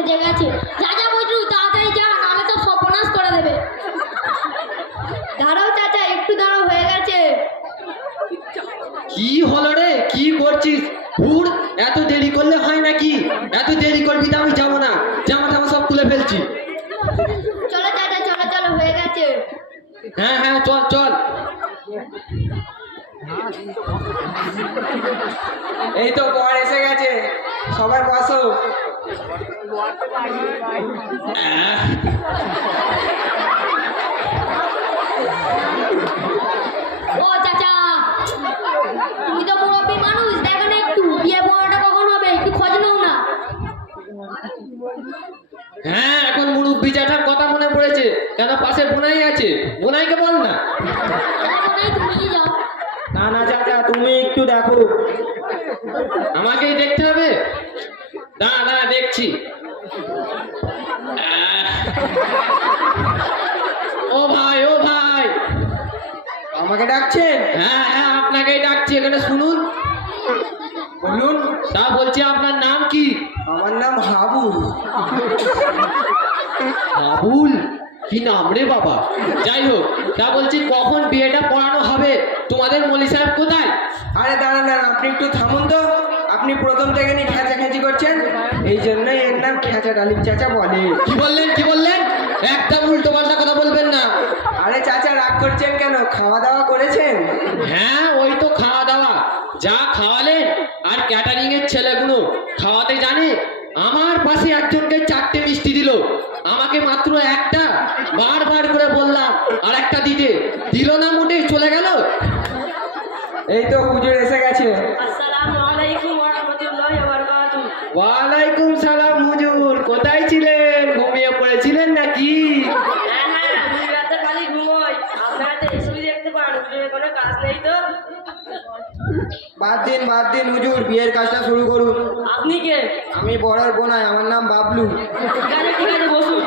সেজে গেছে। যা যা বজরু তাড়াতাড়ি যা, নাহলে তো সর্বনাশ করে দেবে। দাঁড়াও চাচা, একটু দাঁড়াও, হয়ে গেছে। কি হলো রে, কি করছিস? হুড়, এত দেরি করলে হয় নাকি? এত দেরি করবি তো আমি যাবো না, জামা টামা সব খুলে ফেলছি। চলো চাচা, চলো চলো, হয়ে গেছে। হ্যাঁ হ্যাঁ, চল চল। এই তো বর এসে গেছে, সবাই বসো। ও চাচা, তুমি তো মুরব্বী মানুষ, দেখো না একটু বিয়ে পড়াটা কখন হবে, একটু খোঁজ নাও না। হ্যাঁ, এখন মুরব্বি জ্যাঠার কথা মনে পড়েছে। কেন, পাশে বোনাই আছে, বোনাইকে বল না। তুমি যাও। না না চাচা, তুমি একটু দেখো। আমাকেই দেখতে হবে? না না, দেখছি। ও ভাই, ও ভাই। আমাকে ডাকছেন? হ্যাঁ হ্যাঁ, আপনাকেই ডাকছি, এখানে শুনুন। বলুন। তা বলছি, আপনার নাম কি? আমার নাম হাবুল। বাবুল, কি নাম রে বাবা। যাই হোক, তা বলছি কখন বিয়েটা পড়ানো হবে? তোমাদের মলি সাহেব কোথায়? আরে দাঁড়ান দাঁড়ান, আপনি একটু থামুন তো। আপনি প্রথম থেকে নিয়ে খেঁচাখেঁচি করছেন, এই জন্যই এর নাম খেঁচা ডালিম চাচা বলে। কি বললেন, কি বললেন? একদম উল্টো পাল্টা কথা বলবেন না। আরে চাচা, রাগ করছেন কেন? খাওয়া দাওয়া করেছেন? হ্যাঁ, ওই তো খাওয়া দাওয়া। যা খাওয়ালেন, আর ক্যাটারিং এর ছেলেগুলো খাওয়াতে জানে। আমার পাশে একজনকে 4টে মিষ্টি দিল, আমাকে মাত্র একটা। বারবার করে বললাম আর একটা দিতে, দিল না, মোটেই চলে গেল। এই তো হুজুর এসে গেছে। আসসালামু আলাইকুম ওয়া রাহমাতুল্লাহি ওয়া বারাকাতুহু। ওয়ালাইকুম সালাম হুজুর, কোথায় ছিলেন? ঘুমিয়ে পড়েছিলেন নাকি? হ্যাঁ হ্যাঁ, দুই রাতে খালি ঘুমোই। আপনারা তো এসবই দেখতে পান, হুজুরের কোনো কাজ নেই তো? বাদ দিন হুজুর, বিয়ের কাজটা শুরু করুন। আপনি কে? আমি বড়ার বোনাই, আমার নাম বাবলু। ঠিক আছে, বসুন।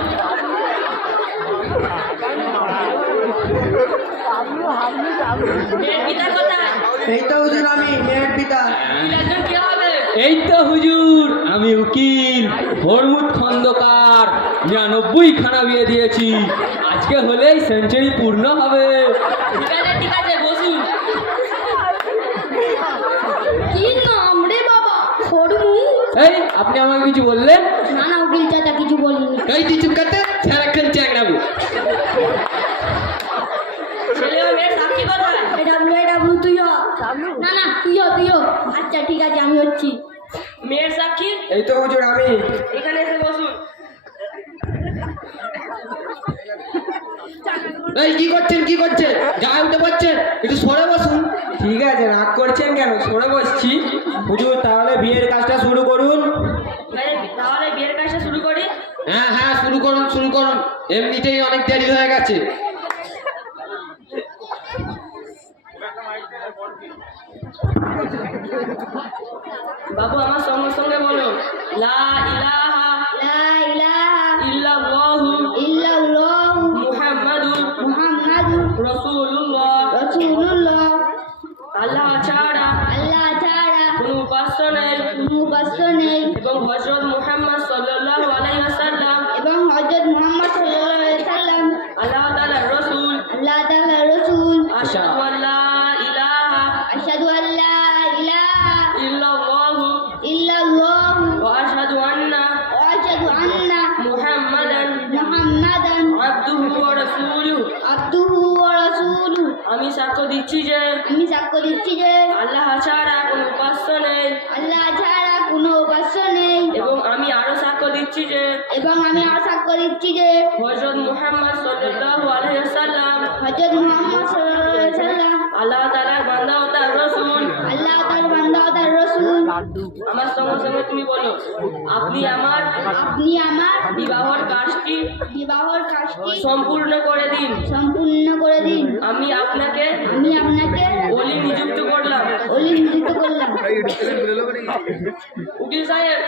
মেয়ের পিতা কোথায়? এই তো হুজুর, আমি মেয়ের পিতা। পিতার কি হবে? এই তো হুজুর, আমি উকিল হরমুদ খন্দকার। 99খানা বিয়ে দিয়েছি, আজকে হলেই সেঞ্চুরি পূর্ণ হবে। ঠিক আছে, বসুন। কি নাম রে বাবা? হরমু? এই, আপনি আমাকে কিছু বললেন? না না, উকিল চাচা কিছু বলিনি। এই তুই চুপ করতে, সারাক্ষণ চ্যাংড়াবো। ছেলে ও মেয়ের সাক্ষী কোথায়? ডাব্লু তুইও। না না, তুইও। আচ্ছা ঠিক আছে, আমি হচ্ছি। মেয়ের সাক্ষী? এই তো হুজুর আমি। এখানে এসে বসুন। এই কি করছেন, কি করছেন? গায়ে উঠে পাচ্ছেন, একটু সরে বসুন। ঠিক আছে, রাগ করছেন কেন? সরে বসছি। হুজুর, তাহলে বিয়ের কাজটা শুরু করুন। তাহলে বিয়ের কাজটা শুরু করি। হ্যাঁ হ্যাঁ, শুরু করুন, শুরু করুন। এমনিতেই অনেক দেরি হয়ে গেছে। বাবু, আমার সঙ্গে সঙ্গে বলো, লা ইলাহা লা ইলাহা ইল্লাল্লাহু ইল্লাল্লাহু মুহাম্মাদুর মুহাম্মাদুর রাসূলুল্লাহ। রাসূলুল্লাহ। আল্লাহ ছাড়া কোনো উপাস্য নেই এবং হযরত মুহাম্মদ সাল্লাল্লাহু আলাইহি ওয়াসাল্লাম আল্লাহ তাআলার রাসূল। আশহাদু আল্লা ইলাহা ইল্লাল্লাহু ওয়া আশহাদু আন্না মুহাম্মাদান আবদুহু ওয়া রাসূলুহু। আমি সাক্ষ্য দিচ্ছি যে আল্লাহ ছাড়া কোনো উপাস্য নেই এবং আমি আরো সাক্ষ্য দিচ্ছি যে হযরত মুহাম্মদ সাল্লাল্লাহু আলাইহি ওয়াসাল্লাম আল্লাহ তাআলার বান্দা ও তার রাসূল। আমার সঙ্গে সঙ্গে তুমি বলো, আপনি আমার বিবাহর কাজটি সম্পূর্ণ করে দিন। আমি আপনাকে ওলি নিযুক্ত করলাম। উকিল সাহেব,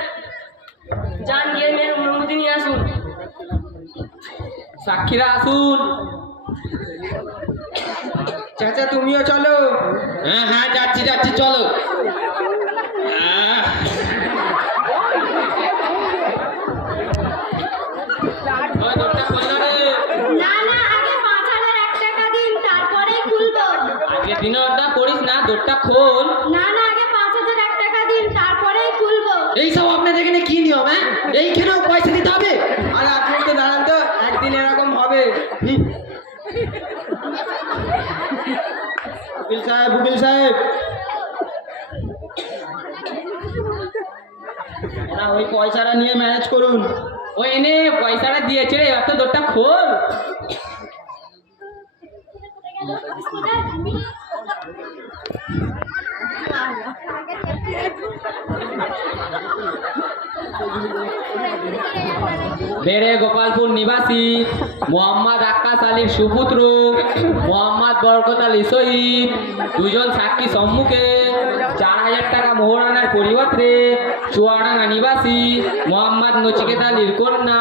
যান গিয়ে মেয়ের অনুমতি নিয়ে আসুন। সাক্ষীরা আসুন। চাচা, তুমিও চলো। হ্যাঁ হ্যাঁ, যাচ্ছি যাচ্ছি, চলো। খোল। না না, আগে 5,000 টাকা দিন, তারপরেই খুলবো। এইসব আপনাদের এখানে কি নিয়ম? হ্যাঁ, এইখানেও পয়সা দিতে হবে? আরে আপনি একটু দাঁড়ান তো, একদিন এরকম হবে। উকিল সাহেব, উকিল সাহেব, না ওই পয়সাটা নিয়ে ম্যানেজ করুন। ওই এনে পয়সাটা দিয়েছে রে, এবার তো দরটা খোল। বেড়ে গোপালপুর নিবাসী মোহাম্মদ আক্কাস আলীর সুপুত্র মোহাম্মদ বরকত আলী শহীদ দুজন সাক্ষী সম্মুখে 4,000 টাকা মোহরানার পরিবর্তে চুয়াডাঙ্গা নিবাসী মোহাম্মদ নচিকেত আলীর কন্যা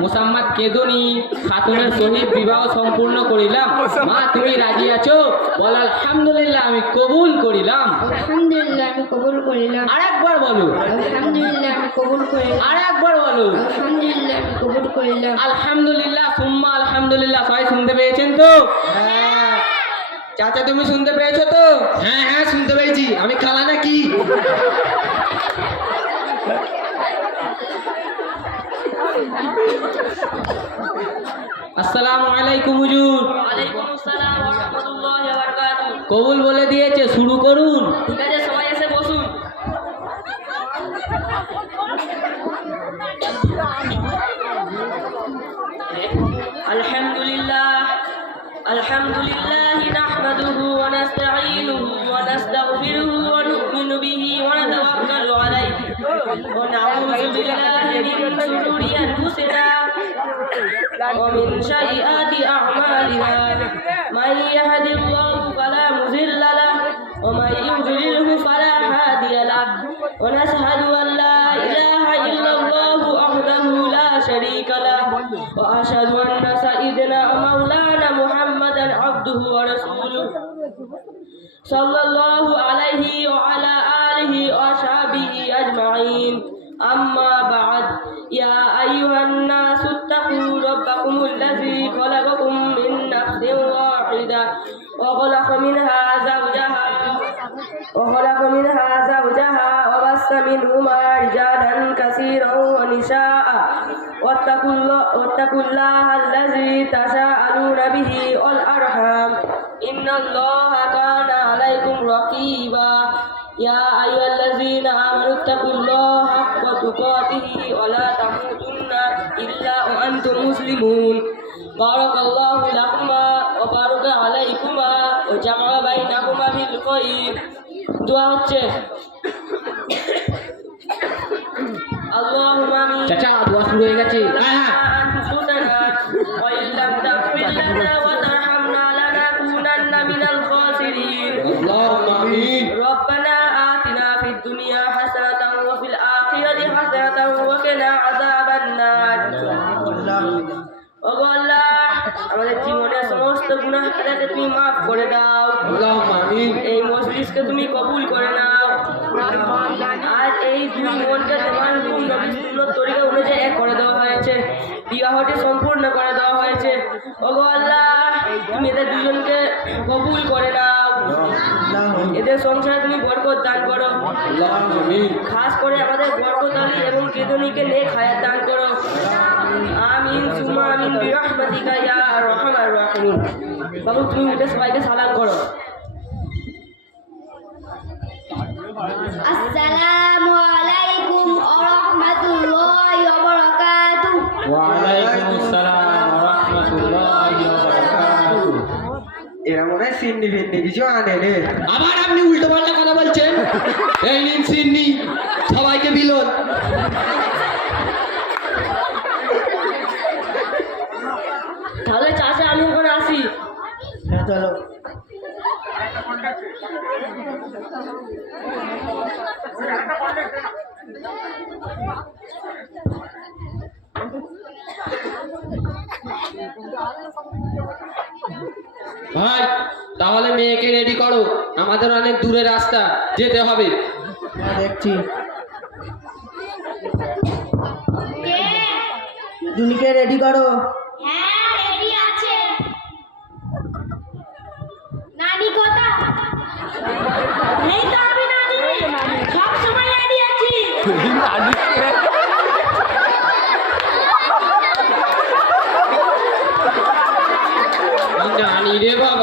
মোসাম্মদ কেদুনি খাতুনের সহিত বিবাহ সম্পূর্ণ করিলাম। মা তুমি রাজি আছো? বল আলহামদুলিল্লাহ, আমি কবুল করিলাম। আলহামদুলিল্লাহ, আমি কবুল করিলাম। আর একবার বলো। আলহামদুলিল্লাহ, আমি কবুল করিলাম। আর একবার বলো। আলহামদুলিল্লাহ, আমি কবুল করিলাম। আলহামদুলিল্লাহ সুম্মা আলহামদুলিল্লাহ। সবাই শুনতে পেয়েছেন তো? হ্যাঁ, চাচা তুমি শুনতে পেয়েছো তো? হ্যাঁ হ্যাঁ, শুনতে পেয়েছি। আমি কালা নাকি? আসসালামু আলাইকুম হুজুর। ওয়ালাইকুম আসসালাম ওয়া রাহমাতুল্লাহি ওয়া বারাকাতুহু। কবুল বলে দিয়েছে, শুরু করুন। ঠিক আছে, সবাই এসে বসুন। আলহামদুলিল্লাহ আলহামদুলিল্লাহি নাহমাদুহু ওয়া নাস্তাঈনুহু ওয়া নাস্তাগফিরুহু ওয়া নু'মিনু বিহি ওয়া নাতাওয়াক্কালু আলাইহি ওয়া না'উযু বিল্লাহি মিন শুরুরি আনফুসিনা ওয়া মিন সাইয়্যাতি আ'মালিনা মান ইয়াহদিল্লাহু ফালা মুযিল্লা লাহু ওয়া মান ইউদ্লিলহু ফালা হাদিয়া লাহু ওয়া নাশহাদু আন লা ইলাহা ইল্লাল্লাহু ওয়াহদাহু লা শারীকা লাহু ওয়া আশহাদু আন্না সাইয়্যিদানা ওয়া মাওলানা মুহাম্মাদান আবদুহু ওয়া রাসূলুহু সাল্লাল্লাহু আলাইহি ওয়া আলা আলিহি ওয়া সাহবিহি আজমাইন। আম্মা বা'দ, ইয়া আইয়ুহান নাসু ইত্তাকু রাব্বাকুমুল্লাযী খালাকাকুম মিন নাফসিন ওয়াহিদা ওয়া খালাকা মিনহা যাওজাহা ওয়া বাসসা মিনহুমা রিজালান কাসীরান ওয়া নিসাআ ওয়াত্তাকুল্লাহা আল্লাযী তাসাআলুনা বিহি ওয়াল আরহাম ইন্নাল্লাহা কানা আলাইকুম রাকীবা। ইয়া আইয়ুহাল্লাযীনা আমানু ইত্তাকুল্লাহা হাক্কা তুকাতিহি ওয়া লা তামুতুন্না ইল্লা ওয়া আনতুম মুসলিমুন। বারাকাল্লাহু লাকুমা ওয়া বারাকা আলাইকুমা ওয়া জামা বাইনাকুমা বিল খায়র। দোয়া হচ্ছে। আল্লাহুম্মা আমিন। চাচা দোয়া শুরু হয়ে গেছে। হ্যাঁ হ্যাঁ, أنفسنا وإن لم تغفر لنا وترحمنا لنكونن من الخاسرين. اللهم آمين. ربنا آتنا في الدنيا حسنة وفي الآخرة حسنة وقنا عذاب النار. ওগো আল্লাহ, আমাদের জীবনের সমস্ত গুনাহ খাতাকে তুমি মাফ করে দাও। اللهم آمين. এই মজলিসকে তুমি কবুল করে নাও। আজ এই দুই মনকে তোমার হুকুম নবী সুন্নাত তরিকা অনুযায়ী এক করে দেওয়া হয়েছে, বিবাহটি সম্পূর্ণ করে দেওয়া হয়েছে। ওগো আল্লাহ, তুমি এদের দুজনকে কবুল করে নাও। এদের সংসারে তুমি বরকত দান করো। اللهم آمين. খাস করে আমাদের বরকত আলী এবং কেদনীকে নেক হায়াত দান করো। আমিন সুম্মা আমিন বিরহমাতিকা ইয়া আরহামার রাহিমিন। বাবু তুমি উঠে সবাইকে সালাম করো। আসসালামু আলাইকুম ওয়া রাহমাতুল্লাহি ওয়া বারাকাতুহু। ওয়া আলাইকুম আসসালাম ওয়া রাহমাতুল্লাহি ওয়া বারাকাতুহু। এরা মনে হয় সিন্নি ফিন্নি কিছু আনে রে। আবার আপনি উল্টো পাল্টা কথা বলছেন। এই নিন সিন্নি, সবাইকে বিলোন। তাহলে চাচা আমি এখন আসি। হ্যাঁ চলো। ভাই তাহলে মেয়েকে রেডি করো, আমাদের অনেক দূরে রাস্তা যেতে হবে। দেখছি কে? জুনিকে রেডি করো। হ্যাঁ, রেডি আছে। নানি কোথা? জানি রে বাবা